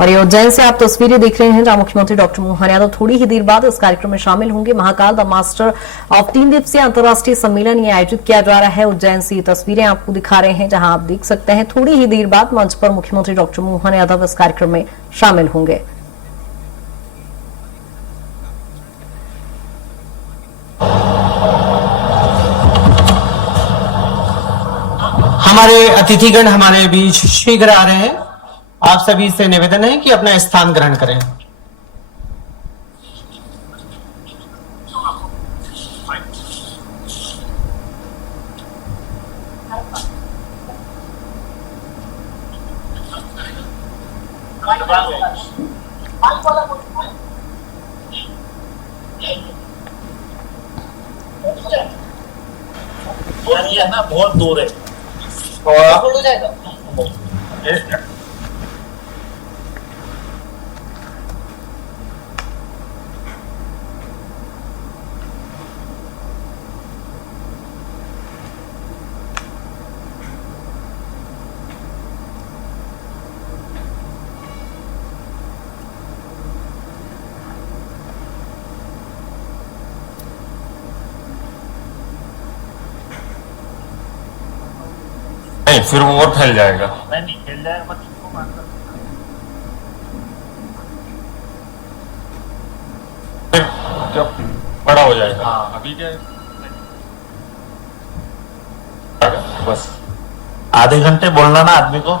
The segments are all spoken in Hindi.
और ये उज्जैन से आप तस्वीरें देख रहे हैं जहां मुख्यमंत्री डॉक्टर मोहन यादव थोड़ी ही देर बाद इस कार्यक्रम में शामिल होंगे। महाकाल द मास्टर ऑफ 3 दिवसीय अंतर्राष्ट्रीय सम्मेलन ये आयोजित किया जा रहा है। उज्जैन से तस्वीरें आपको दिखा रहे हैं जहां आप देख सकते हैं थोड़ी ही देर बाद मंच पर मुख्यमंत्री डॉक्टर मोहन यादव इस कार्यक्रम में शामिल होंगे। हमारे अतिथिगण हमारे बीच शीघ्र आ रहे हैं। आप सभी से निवेदन है कि अपना स्थान ग्रहण करें। ये ना बहुत दूर है हो जाएगा। नहीं, फिर वो और फैल जाएगा। नहीं फैल जाएगा, मत इसको मानना। क्या बड़ा हो जाएगा। हाँ, अभी क्या है? बस आधे घंटे बोलना ना आदमी को।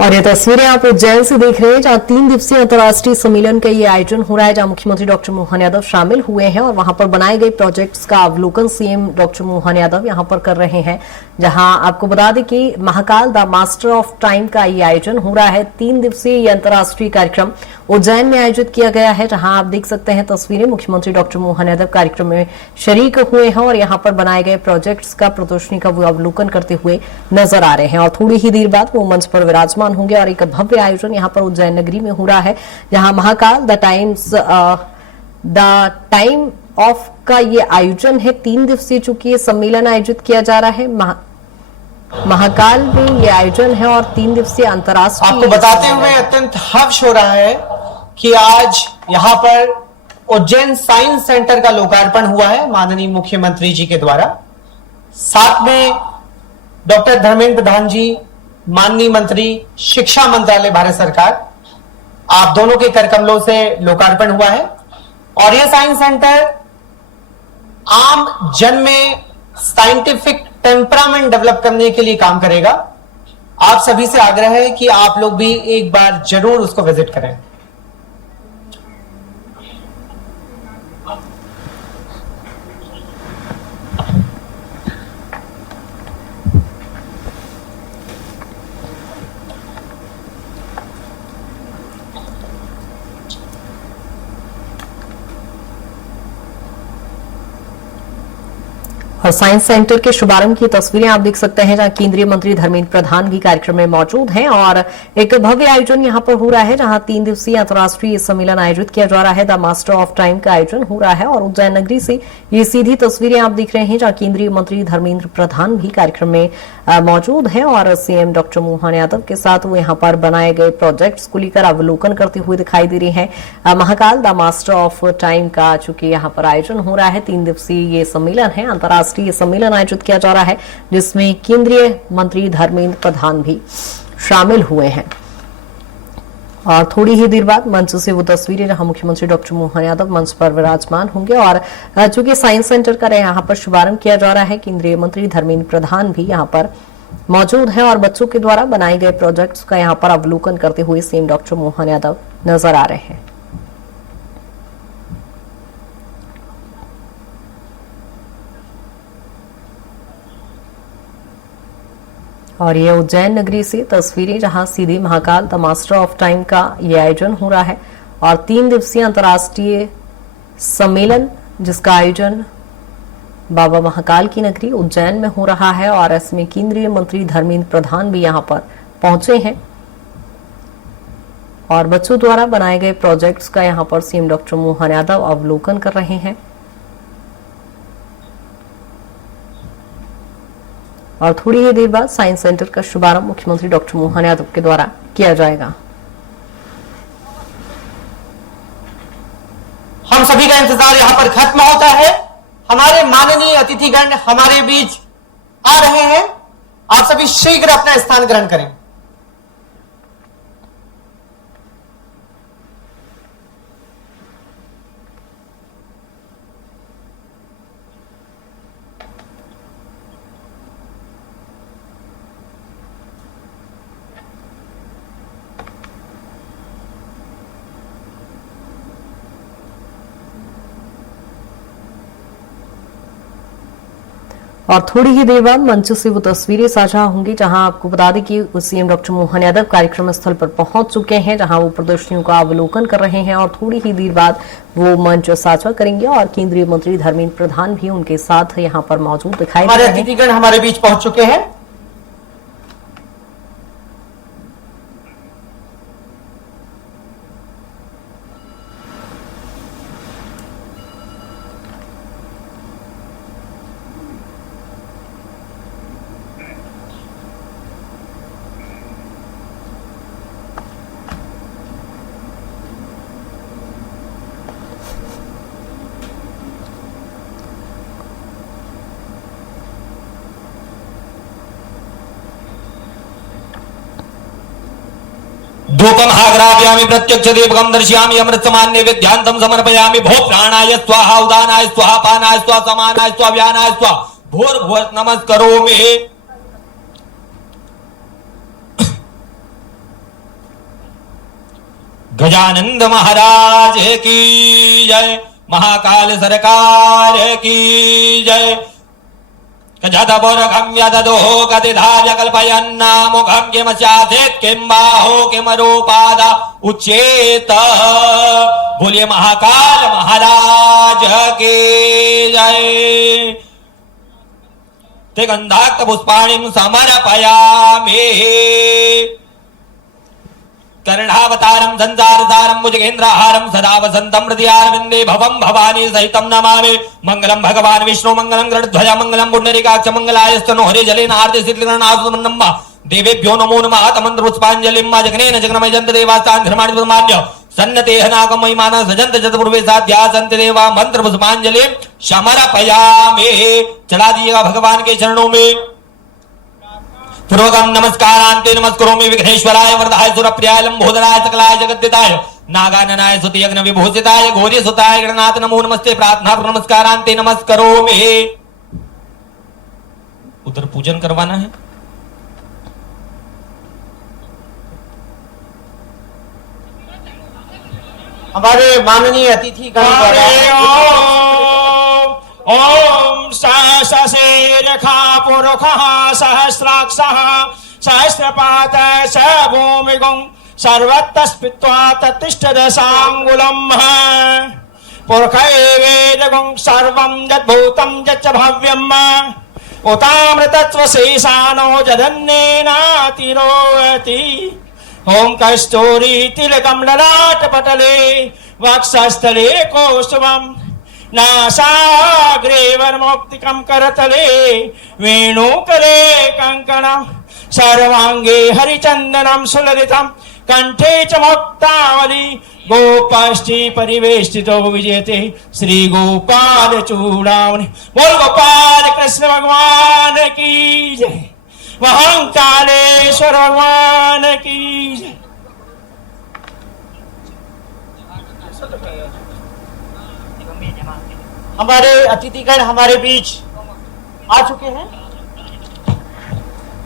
और ये तस्वीरें आप उज्जैन से देख रहे हैं जहां 3 दिवसीय अंतर्राष्ट्रीय सम्मेलन का ये आयोजन हो रहा है, जहां मुख्यमंत्री डॉक्टर मोहन यादव शामिल हुए हैं और वहां पर बनाए गए प्रोजेक्ट्स का अवलोकन सीएम डॉक्टर मोहन यादव यहां पर कर रहे हैं। जहां आपको बता दें कि Mahakal the master of time का ये आयोजन हो रहा है। 3 दिवसीय ये अंतर्राष्ट्रीय कार्यक्रम उज्जैन में आयोजित किया गया है, जहां आप देख सकते हैं तस्वीरें। मुख्यमंत्री डॉक्टर मोहन यादव कार्यक्रम में शरीक हुए हैं और यहां पर बनाए गए प्रोजेक्ट्स का प्रदर्शनी का वो अवलोकन करते हुए नजर आ रहे हैं। और थोड़ी ही देर बाद वो मंच पर विराजमान होंगे और एक भव्य आयोजन यहां पर उज्जैन नगरी में हो रहा है, जहां महाकाल द टाइम ऑफ का ये आयोजन है। 3 दिवसीय चूंकि ये सम्मेलन आयोजित किया जा रहा है। महाकाल में ये आयोजन है और 3 दिवसीय अंतर्राष्ट्रीय आपको बताते हुए अत्यंत हर्ष हो रहा है कि आज यहाँ पर उज्जैन साइंस सेंटर का लोकार्पण हुआ है माननीय मुख्यमंत्री जी के द्वारा। साथ में डॉक्टर धर्मेंद्र प्रधान जी, माननीय मंत्री शिक्षा मंत्रालय भारत सरकार, आप दोनों के करकमलों से लोकार्पण हुआ है। और यह साइंस सेंटर आम जन में साइंटिफिक टेम्परामेंट डेवलप करने के लिए काम करेगा। आप सभी से आग्रह है कि आप लोग भी एक बार जरूर उसको विजिट करें। और साइंस सेंटर के शुभारंभ की तस्वीरें आप देख सकते हैं, जहां केंद्रीय मंत्री धर्मेंद्र प्रधान भी कार्यक्रम में मौजूद हैं और एक भव्य आयोजन यहां पर हो रहा है, जहां 3 दिवसीय अंतर्राष्ट्रीय सम्मेलन आयोजित किया जा रहा है। द मास्टर ऑफ टाइम का आयोजन हो रहा है और उज्जैन नगरी से ये सीधी तस्वीरें आप देख रहे हैं, जहां केंद्रीय मंत्री धर्मेंद्र प्रधान भी कार्यक्रम में मौजूद हैं और सीएम डॉक्टर मोहन यादव के साथ वो यहां पर बनाए गए प्रोजेक्ट्स को लेकर अवलोकन करते हुए दिखाई दे रहे हैं। Mahakal the master of time का चूंकि यहां पर आयोजन हो रहा है, 3 दिवसीय ये सम्मेलन है, अंतर्राष्ट्रीय सम्मेलन आयोजित किया जा रहा है, जिसमें केंद्रीय मंत्री धर्मेंद्र प्रधान भी शामिल हुए हैं। और थोड़ी ही देर बाद मंच से वो तस्वीरें जहां मुख्यमंत्री डॉक्टर मोहन यादव मंच पर विराजमान होंगे और चूंकि साइंस सेंटर का यहां पर शुभारंभ किया जा रहा है, केंद्रीय मंत्री धर्मेंद्र प्रधान भी यहां पर मौजूद हैं और बच्चों के द्वारा बनाए गए प्रोजेक्ट्स का यहां पर अवलोकन करते हुए सीएम डॉक्टर मोहन यादव नजर आ रहे हैं। और ये उज्जैन नगरी से तस्वीरें, जहां सीधे Mahakal the master of time का ये आयोजन हो रहा है और 3 दिवसीय अंतर्राष्ट्रीय सम्मेलन जिसका आयोजन बाबा महाकाल की नगरी उज्जैन में हो रहा है और इसमें केंद्रीय मंत्री धर्मेंद्र प्रधान भी यहां पर पहुंचे हैं और बच्चों द्वारा बनाए गए प्रोजेक्ट्स का यहां पर सीएम डॉक्टर मोहन यादव अवलोकन कर रहे हैं। और थोड़ी ही देर बाद साइंस सेंटर का शुभारंभ मुख्यमंत्री डॉक्टर मोहन यादव के द्वारा किया जाएगा। हम सभी का इंतजार यहां पर खत्म होता है। हमारे माननीय अतिथिगण हमारे बीच आ रहे हैं। आप सभी शीघ्र अपना स्थान ग्रहण करें। और थोड़ी ही देर बाद मंच से वो तस्वीरें साझा होंगी, जहां आपको बता दें कि सीएम डॉक्टर मोहन यादव कार्यक्रम स्थल पर पहुंच चुके हैं, जहां वो प्रदर्शनियों का अवलोकन कर रहे हैं और थोड़ी ही देर बाद वो मंच साझा करेंगे और केंद्रीय मंत्री धर्मेंद्र प्रधान भी उनके साथ यहां पर मौजूद दिखाई दे हमारे रहे हैं। अतिथिगण हमारे बीच पहुंच चुके हैं। धूपम आग्रापयामि प्रत्यक्ष दीपकम दर्शयामि अमृत समान नैवेद्यान्तं समर्पयामि। भो प्राणाय स्वाहा, उदानाय स्वाहा, पानाय स्वाहा, समानाय स्वाहा, व्यानाय स्वाहा, भूर्भुवः नमस्करोमि। गजानंद महाराज की जय, महाकाल सरकार की जय। गजदबोरघं यददोः गतिधार्य कल्पयन्नामुखं किमस्यासेत् किं बाहो किमरूपाद उच्चेत। बोलिए महाकाल महाराज की जय। ते गंधाक्त पुष्पाणिं समर्पयामि। कर्णावतारम संसारसारम भुजगेन्द्रहारम सदा वसंतम हृदयारविंदे भवम भवानी सहितम नमामि मंगलम भगवान विष्णु मंगलम गरुड़ध्वज मंगलम पुंडरीकाक्ष मंगलायस्तनो हरे जलेन आरति सिद्धिगणासुमन्नम्मा देवेभ्यो नमो नमः तमंत्र पुष्पांजलिं मा जगनेन जगनमय जंत देवास्तान धर्माणि मान्य सन्नतेह नागम महिमाना सजंत जतपूर्वे साध्या संत देवा मंत्र पुष्पांजलि समर्पयामि। चढ़ा दीजिएगा भगवान के चरणों में। पूर्वकम नमस्कारांते नमस्करोमि विघ्नेश्वराय वरदाय सुरप्रियाय लंबोदराय सकलाय जगद्दिताय नागाननाय स्तुति यज्ञ विभूषिताय घोरी सुताय गणनाथ नमो नमस्ते प्रार्थना नमस्कारांते नमस्करोमि। उधर पूजन करवाना है। हमारे माननीय अतिथि गण ओम सहस्रशीर्षा पुरुषः सहस्राक्षः सहस्रपात स भूमिगुं सर्वत्र स्थित्वा तत्तिष्ठदशाङ्गुलम् पुरुषैवेदगुं सर्वं यद्भूतं यच्च भव्यम् उतामृतत्वशेषानो जधन्येनातिरोहति। ओम कस्तूरी तिलकम ललाटपटले वक्षस्थले कौस्तुभम् नासाग्रे वरमौक्तिकं करतले वेणुकरे कंकणं सर्वांगे हरिचंदनं सुललितं कंठे च मुक्तावली गोपाष्टि परिवेष्टितो विजयते श्री गोपाल चूड़ामणि। बोल गोपाल कृष्ण भगवान की जय। महाकालेश्वर भगवान की जय। हमारे अतिथिगण हमारे बीच आ चुके हैं।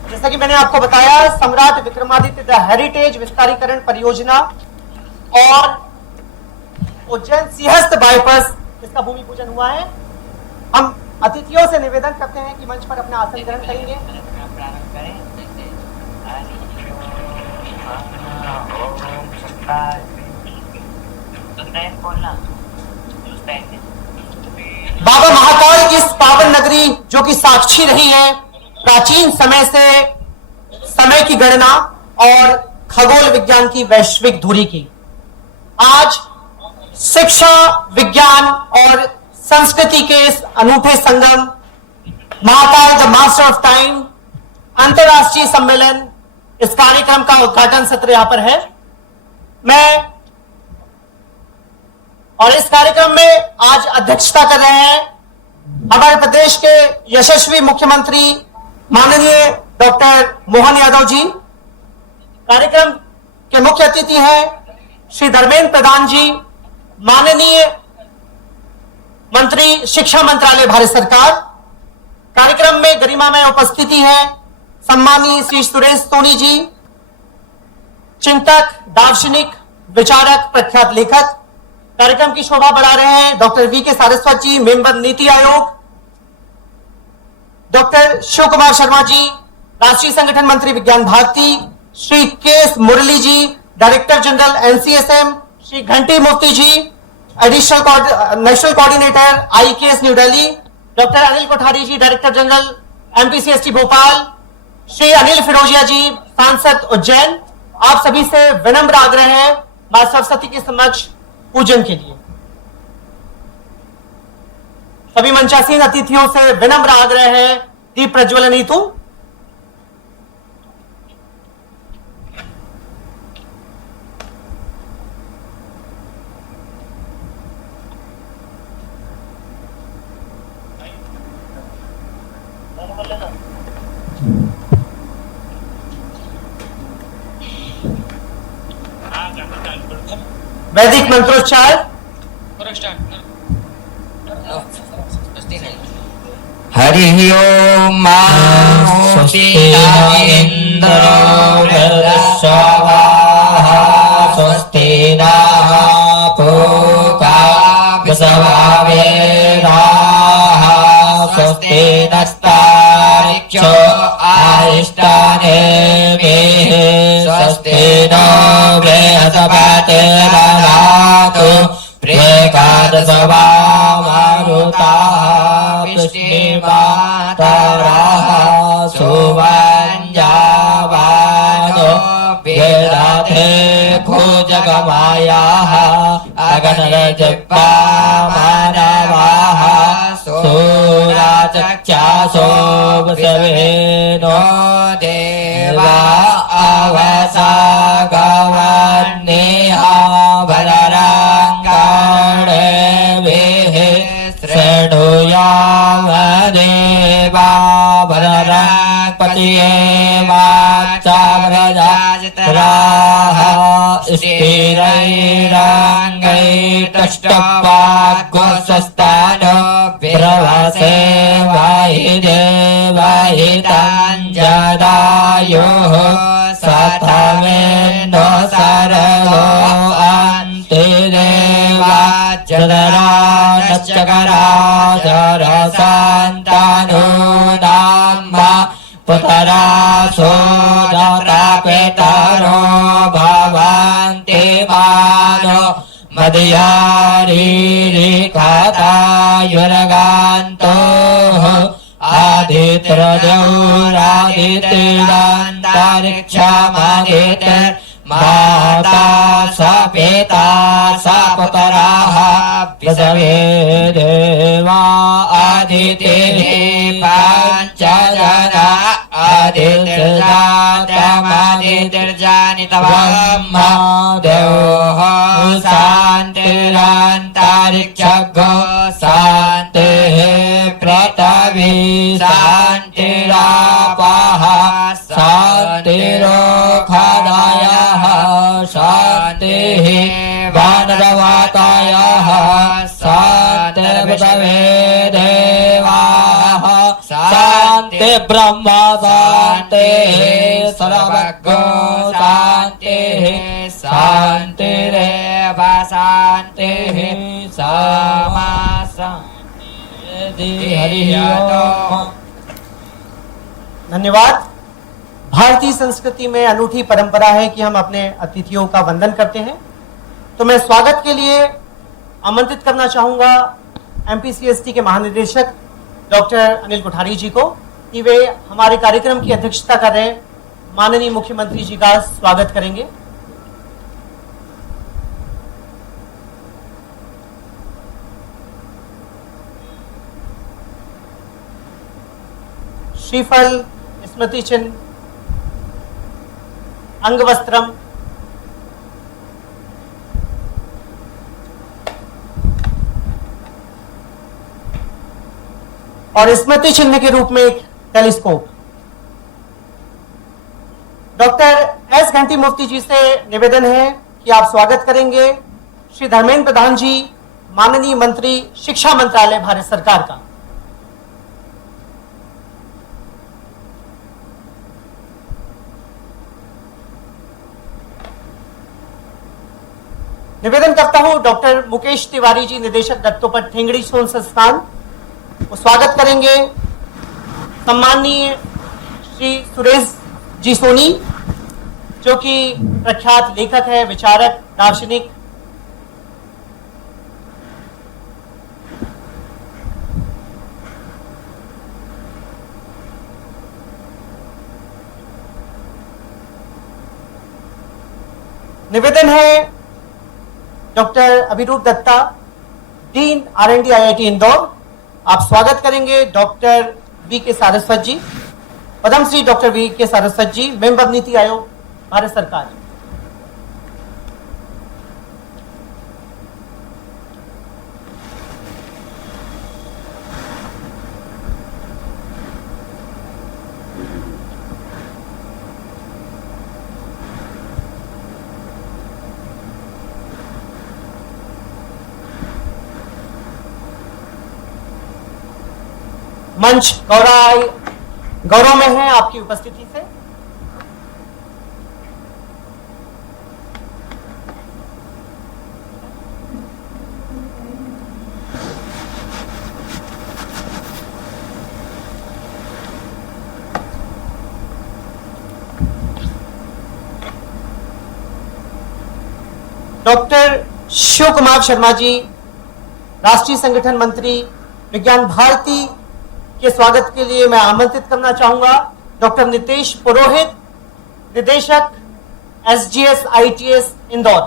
जैसा कि मैंने आपको बताया, सम्राट विक्रमादित्य द हेरिटेज विस्तारीकरण परियोजना और उज्जैन सिंहस्थ बाईपास, इसका भूमि पूजन हुआ है। हम अतिथियों से निवेदन करते हैं कि मंच पर अपना आसन ग्रहण करेंगे। बाबा महाकाल की इस पावन नगरी जो कि साक्षी रही है प्राचीन समय से समय की गणना और खगोल विज्ञान की वैश्विक धुरी की, आज शिक्षा विज्ञान और संस्कृति के इस अनूठे संगम Mahakal the master of time अंतरराष्ट्रीय सम्मेलन, इस कार्यक्रम का उद्घाटन सत्र यहां पर है। मैं और इस कार्यक्रम में आज अध्यक्षता कर रहे हैं हमारे प्रदेश के यशस्वी मुख्यमंत्री माननीय डॉक्टर मोहन यादव जी। कार्यक्रम के मुख्य अतिथि हैं श्री धर्मेंद्र प्रधान जी, माननीय मंत्री शिक्षा मंत्रालय भारत सरकार। कार्यक्रम में गरिमामय उपस्थिति है सम्मानीय श्री सुरेश सोनी जी, चिंतक, दार्शनिक, विचारक, प्रख्यात लेखक। कार्यक्रम की शोभा बढ़ा रहे हैं डॉक्टर वी के सारस्वत जी, मेंबर नीति आयोग, डॉक्टर शिव कुमार शर्मा जी, राष्ट्रीय संगठन मंत्री Vigyan Bharati, Shri K S Murali ji, director general NCSM, Shri Ganti Murthy ji, additional national coordinator IKS New Delhi, doctor Anil Kothari ji, director general MPCST Bhopal, Shri Anil Firojia ji, सांसद उज्जैन। आप सभी से विनम्र आग्रह है मां सरस्वती के समक्ष पूजन के लिए। सभी मंचासीन अतिथियों से विनम्र आग्रह है दीप प्रज्वलन हेतु। वैदिक मंत्रोच्चार। हरि ओम स्वस्ति इंद्रो वृद्धश्रवाः स्वस्ति नः पूषा विश्ववेदाः स्वस्ति नस्तार्क्ष्यो अरिष्टानेमिः स्वस्ति नो बृहस्पतिर्दधातु प्रेकादशवामरुताः पुष्टिमातरः सुवञ्जावानो वेदते गमायाः अगणरजिह्वा मानवाः सूराचक्षासो वसवेनो देवा अवसागवन्नेहा भदराङ्गाणवेः श्रेणुयामदेवा भदराङ्पतिये वाचामृजाजितराः स्थिरैराङ्गैतष्टवाग्गोस्वस्थानो प्रवसे वाहि देवाहिताञ्जदायोः सथमेनो सरलो अन्ते देवा जदरानश्चकराजरसान्तानो नाम्मा पुतरासो दातापेतरो भवन्ति मानो मदयारीरिकतायुरगान्तोः आदित्यरजोरादित्यरान्तरिक्षमादित्यर्माता स पिता स पुतराः पृथवे देवा आदित्यः पञ्चजना आदित्यर्जातमादित्यर्जानितवम्मा देवः शान्तिरन्तरिक्षगो शान्तिः पृथ्वी शान्तिरापः शान्तिरोखदायः शान्तिः वानरवातायः शान्तिर्पृथवे देवाः शान्ति ब्रह्म शान्तिः सर्वज्ञो शान्तिः शान्तिरेव शान्तिः सामा हरिः ओम्। धन्यवाद। भारतीय संस्कृति में अनूठी परंपरा है कि हम अपने अतिथियों का वंदन करते हैं। तो मैं स्वागत के लिए आमंत्रित करना चाहूंगा एमपीसीएसटी के महानिदेशक डॉक्टर अनिल कोठारी जी को कि वे हमारे कार्यक्रम की अध्यक्षता कर रहे माननीय मुख्यमंत्री जी का स्वागत करेंगे। श्रीफल, स्मृति चिन्ह, अंगवस्त्रम, और स्मृति चिन्ह के रूप में एक टेलीस्कोप। डॉक्टर एस घंटी मुफ्ती जी से निवेदन है कि आप स्वागत करेंगे श्री धर्मेंद्र प्रधान जी, माननीय मंत्री शिक्षा मंत्रालय भारत सरकार का। निवेदन करता हूं डॉक्टर मुकेश तिवारी जी, निदेशक दत्तोपंत ठेंगड़ी सोन संस्थान, वो स्वागत करेंगे। सम्माननीय श्री सुरेश जी सोनी, जो कि प्रख्यात लेखक है, विचारक, दार्शनिक। निवेदन है doctor Abhiroop Datta, dean R&D IIT Indore, आप स्वागत करेंगे। Doctor V K Saraswat ji, Padmashri doctor V K Saraswat जी, मेंबर नीति आयोग भारत सरकार। मंच गौरव में है आपकी उपस्थिति से। डॉक्टर शिव कुमार शर्मा जी, राष्ट्रीय संगठन मंत्री, विज्ञान भारती के स्वागत के लिए मैं आमंत्रित करना चाहूंगा डॉक्टर नितेश पुरोहित, निदेशक SGS ITS Indore.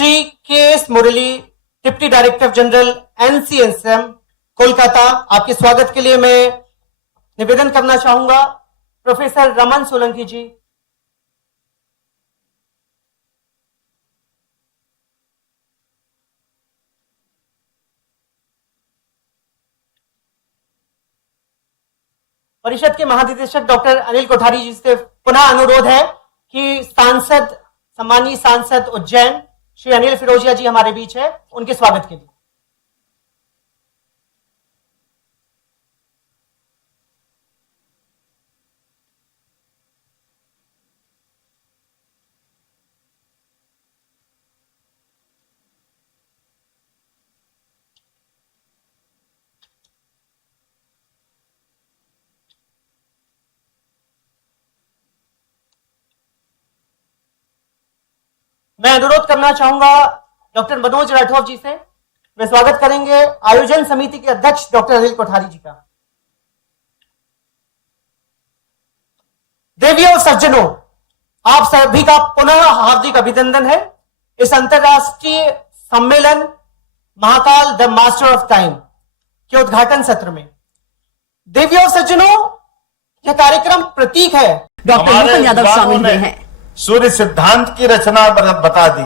Shri K S. Murali, deputy director general NCSM Kolkata, आपके स्वागत के लिए मैं निवेदन करना चाहूंगा प्रोफेसर रमन सोलंकी जी। परिषद के महानिदेशक डॉक्टर अनिल कोठारी जी से पुनः अनुरोध है कि सम्मानीय सांसद उज्जैन श्री अनिल फिरोजिया जी हमारे बीच है, उनके स्वागत के लिए। मैं अनुरोध करना चाहूंगा डॉक्टर मनोज राठौर जी से, वे स्वागत करेंगे आयोजन समिति के अध्यक्ष डॉक्टर अनिल कोठारी जी का। देवियों और सज्जनों, आप सभी का पुनः हार्दिक अभिनंदन है इस अंतर्राष्ट्रीय सम्मेलन Mahakal the master of time के उद्घाटन सत्र में। देवियों और सज्जनों, यह कार्यक्रम प्रतीक है। डॉक्टर मोहन यादव शामिल हुए हैं। सूर्य सिद्धांत की रचना बता दी,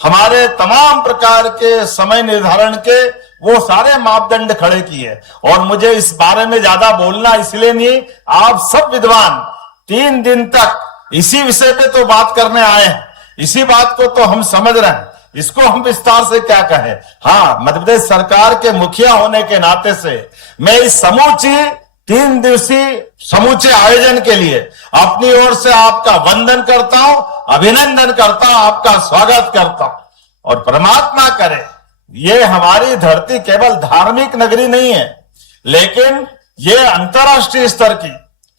हमारे तमाम प्रकार के समय निर्धारण के वो सारे मापदंड खड़े किए। और मुझे इस बारे में ज्यादा बोलना इसलिए नहीं, आप सब विद्वान 3 दिन तक इसी विषय पे तो बात करने आए हैं, इसी बात को तो हम समझ रहे हैं, इसको हम विस्तार से क्या कहें। हाँ, मध्य प्रदेश सरकार के मुखिया होने के नाते से मैं इस समूची 3 दिवसीय समूचे आयोजन के लिए अपनी ओर से आपका वंदन करता हूं, अभिनंदन करता हूं, आपका स्वागत करता हूं। और परमात्मा करे ये हमारी धरती केवल धार्मिक नगरी नहीं है, लेकिन ये अंतर्राष्ट्रीय स्तर की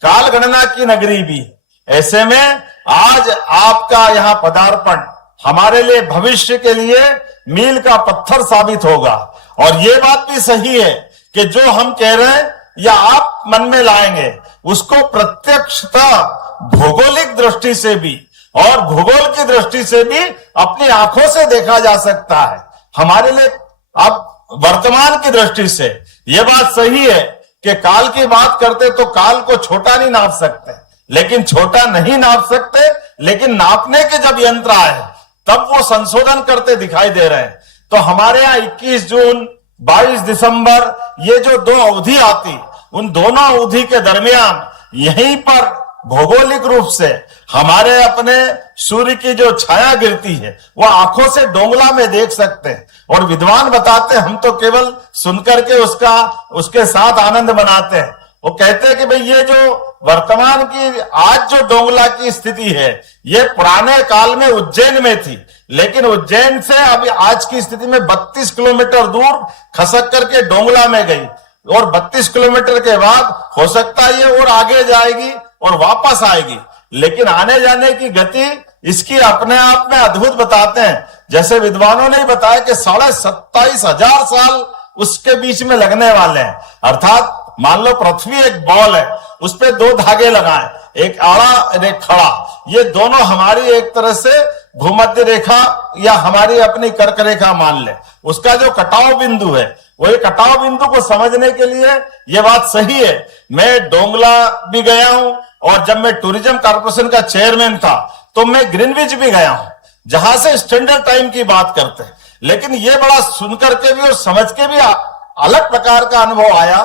काल गणना की नगरी भी है। ऐसे में आज आपका यहाँ पदार्पण हमारे लिए भविष्य के लिए मील का पत्थर साबित होगा। और ये बात भी सही है कि जो हम कह रहे हैं या आप मन में लाएंगे, उसको प्रत्यक्षता भौगोलिक दृष्टि से भी और भूगोल की दृष्टि से भी अपनी आंखों से देखा जा सकता है। हमारे लिए अब वर्तमान की दृष्टि से यह बात सही है कि काल की बात करते तो काल को छोटा नहीं नाप सकते, लेकिन छोटा नहीं नाप सकते, लेकिन नापने के जब यंत्र आए तब वो संशोधन करते दिखाई दे रहे हैं। तो हमारे यहाँ 21 जून 22 दिसंबर ये जो 2 अवधि आती, उन दोनों अवधि के दरमियान यहीं पर भौगोलिक रूप से हमारे अपने सूर्य की जो छाया गिरती है वो आंखों से डोंगला में देख सकते हैं। और विद्वान बताते हैं, हम तो केवल सुनकर के उसके साथ आनंद मनाते हैं। वो कहते हैं कि भाई ये जो वर्तमान की आज जो डोंगला की स्थिति है ये पुराने काल में उज्जैन में थी, लेकिन उज्जैन से अभी आज की स्थिति में 32 किलोमीटर दूर खसक करके डोंगला में गई। और 32 किलोमीटर के बाद हो सकता है ये और आगे जाएगी और वापस आएगी, लेकिन आने जाने की गति इसकी अपने आप में अद्भुत बताते हैं। जैसे विद्वानों ने बताया कि 27,500 साल उसके बीच में लगने वाले हैं। अर्थात मान लो पृथ्वी एक बॉल है, उस पे 2 धागे लगाएं, एक आड़ा और एक खड़ा, ये दोनों हमारी एक तरह से भूमध्य रेखा या हमारी अपनी कर्क रेखा मान ले। उसका जो कटाव बिंदु है, वही कटाव बिंदु को समझने के लिए ये बात सही है। मैं डोंगला भी गया हूं और जब मैं टूरिज्म कॉर्पोरेशन का चेयरमैन था तो मैं ग्रीनविच भी गया हूं, जहां से स्टैंडर्ड टाइम की बात करते हैं। लेकिन ये बड़ा सुनकर के भी और समझ के भी अलग प्रकार का अनुभव आया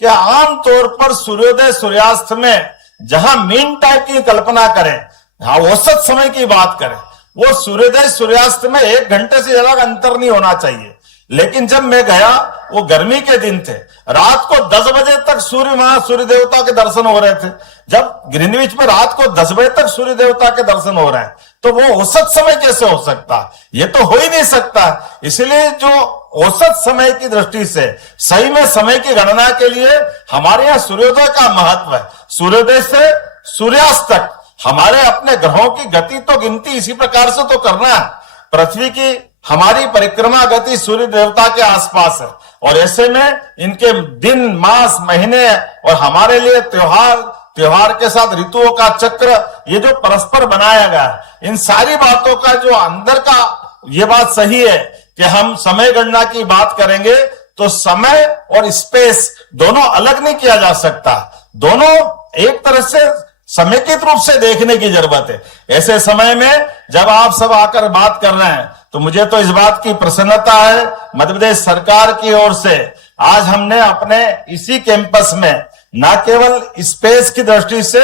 कि आमतौर पर सूर्योदय सूर्यास्त में जहां मीन टाइप की कल्पना करें, औसत समय की बात करें, वो सूर्योदय सूर्यास्त में 1 घंटे से ज्यादा अंतर नहीं होना चाहिए। लेकिन जब मैं गया, वो गर्मी के दिन थे, रात को 10 बजे तक सूर्य देवता के दर्शन हो रहे थे। जब ग्रीनविच में रात को 10 बजे तक सूर्य देवता के दर्शन हो रहे हैं तो वो औसत समय कैसे हो सकता है? ये तो हो ही नहीं सकता। इसलिए जो औसत समय की दृष्टि से सही में समय की गणना के लिए हमारे यहाँ सूर्योदय का महत्व है। सूर्योदय से सूर्यास्त तक हमारे अपने ग्रहों की गति तो गिनती इसी प्रकार से तो करना है। पृथ्वी की हमारी परिक्रमा गति सूर्य देवता के आसपास है, और ऐसे में इनके दिन, मास, महीने और हमारे लिए त्योहार के साथ ऋतुओं का चक्र, ये जो परस्पर बनाया गया है, इन सारी बातों का जो अंदर का ये बात सही है कि हम समय गणना की बात करेंगे तो समय और स्पेस दोनों अलग नहीं किया जा सकता, दोनों एक तरह से समेकित रूप से देखने की जरूरत है। ऐसे समय में जब आप सब आकर बात कर रहे हैं तो मुझे तो इस बात की प्रसन्नता है, मध्य प्रदेश सरकार की ओर से आज हमने अपने इसी कैंपस में न केवल स्पेस की दृष्टि से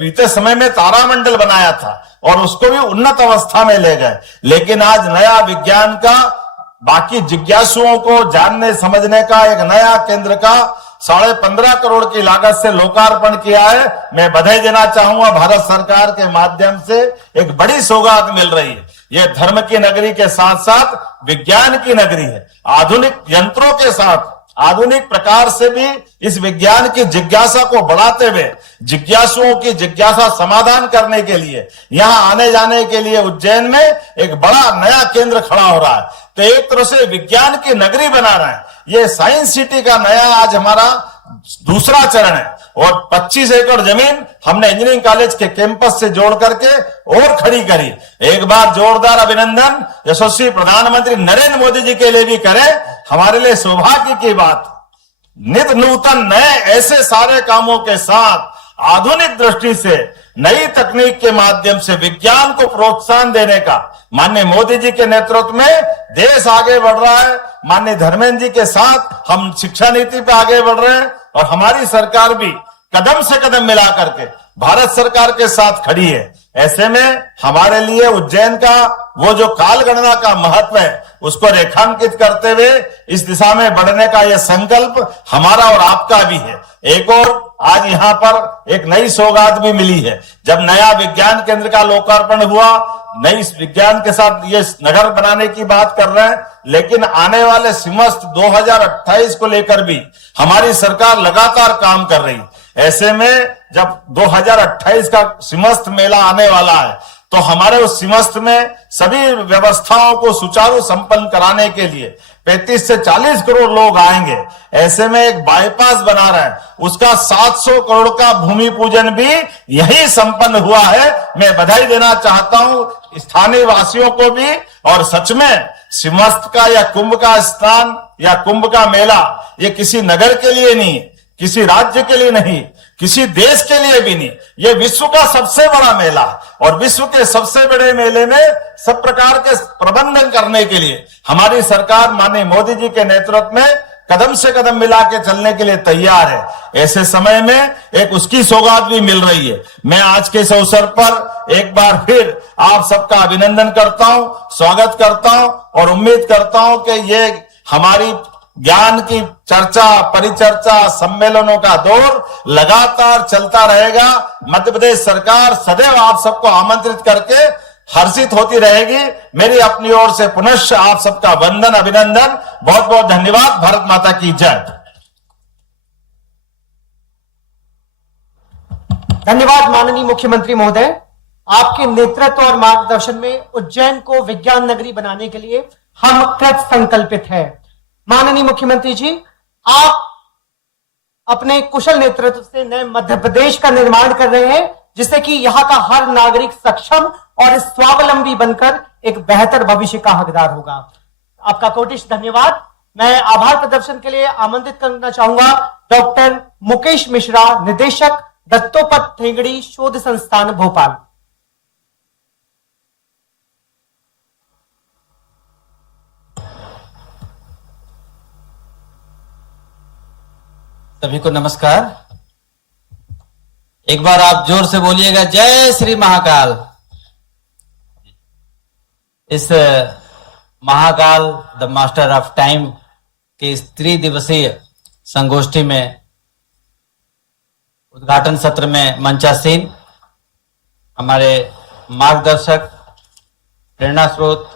बीते समय में तारामंडल बनाया था और उसको भी उन्नत अवस्था में ले गए, लेकिन आज नया विज्ञान का बाकी जिज्ञासुओं को जानने समझने का एक नया केंद्र का 15.5 करोड़ की लागत से लोकार्पण किया है। मैं बधाई देना चाहूंगा, भारत सरकार के माध्यम से एक बड़ी सौगात मिल रही है। यह धर्म की नगरी के साथ साथ विज्ञान की नगरी है। आधुनिक यंत्रों के साथ आधुनिक प्रकार से भी इस विज्ञान की जिज्ञासा को बढ़ाते हुए जिज्ञासुओं की जिज्ञासा समाधान करने के लिए यहां आने जाने के लिए उज्जैन में एक बड़ा नया केंद्र खड़ा हो रहा है। तो एक तरह से विज्ञान की नगरी बना रहे हैं। ये साइंस सिटी का नया आज हमारा दूसरा चरण है और 25 एकड़ जमीन हमने इंजीनियरिंग कॉलेज के कैंपस से जोड़ करके और खड़ी करी। एक बार जोरदार अभिनंदन यशस्वी प्रधानमंत्री नरेंद्र मोदी जी के लिए भी करें, हमारे लिए सौभाग्य की बात। नित नूतन नए ऐसे सारे कामों के साथ आधुनिक दृष्टि से नई तकनीक के माध्यम से विज्ञान को प्रोत्साहन देने का माननीय मोदी जी के नेतृत्व में देश आगे बढ़ रहा है। माननीय धर्मेंद्र जी के साथ हम शिक्षा नीति पे आगे बढ़ रहे हैं और हमारी सरकार भी कदम से कदम मिला करके भारत सरकार के साथ खड़ी है। ऐसे में हमारे लिए उज्जैन का वो जो काल गणना का महत्व है उसको रेखांकित करते हुए इस दिशा में बढ़ने का यह संकल्प हमारा और आपका भी है। एक और आज यहाँ पर एक नई सौगात भी मिली है। जब नया विज्ञान केंद्र का लोकार्पण हुआ, नई विज्ञान के साथ ये नगर बनाने की बात कर रहे हैं, लेकिन आने वाले सिमस्त 2028 को लेकर भी हमारी सरकार लगातार काम कर रही है। ऐसे में जब 2028 का सिमस्त मेला आने वाला है तो हमारे उस सिमस्त में सभी व्यवस्थाओं को सुचारू संपन्न कराने के लिए 35 से 40 करोड़ लोग आएंगे। ऐसे में एक बाईपास बना रहे हैं, उसका 700 करोड़ का भूमि पूजन भी यही संपन्न हुआ है। मैं बधाई देना चाहता हूं स्थानीय वासियों को भी। और सच में सिमस्त का या कुंभ का स्थान या कुंभ का मेला ये किसी नगर के लिए नहीं, किसी राज्य के लिए नहीं, किसी देश के लिए भी नहीं, ये विश्व का सबसे बड़ा मेला और विश्व के सबसे बड़े मेले में सब प्रकार के प्रबंधन करने के लिए हमारी सरकार माननीय मोदी जी के नेतृत्व में कदम से कदम मिला के चलने के लिए तैयार है। ऐसे समय में एक उसकी सौगात भी मिल रही है। मैं आज के इस अवसर पर एक बार फिर आप सबका अभिनंदन करता हूं, स्वागत करता हूं और उम्मीद करता हूं कि ये हमारी ज्ञान की चर्चा परिचर्चा सम्मेलनों का दौर लगातार चलता रहेगा। मध्य प्रदेश सरकार सदैव आप सबको आमंत्रित करके हर्षित होती रहेगी। मेरी अपनी ओर से पुनश्च आप सबका वंदन अभिनंदन, बहुत बहुत धन्यवाद। भारत माता की जय। धन्यवाद माननीय मुख्यमंत्री महोदय। आपके नेतृत्व और मार्गदर्शन में उज्जैन को विज्ञान नगरी बनाने के लिए हम कृत संकल्पित हैं। माननीय मुख्यमंत्री जी, आप अपने कुशल नेतृत्व से नए मध्य प्रदेश का निर्माण कर रहे हैं, जिससे कि यहाँ का हर नागरिक सक्षम और स्वावलंबी बनकर एक बेहतर भविष्य का हकदार होगा। आपका कोटिश धन्यवाद। मैं आभार प्रदर्शन के लिए आमंत्रित करना चाहूंगा डॉक्टर मुकेश मिश्रा, निदेशक दत्तोपंत ठेंगड़ी शोध संस्थान भोपाल। सभी को नमस्कार। एक बार आप जोर से बोलिएगा जय श्री महाकाल। इस Mahakal the master of time के इस 3 दिवसीय संगोष्ठी में उद्घाटन सत्र में मंचासीन हमारे मार्गदर्शक, प्रेरणा स्रोत,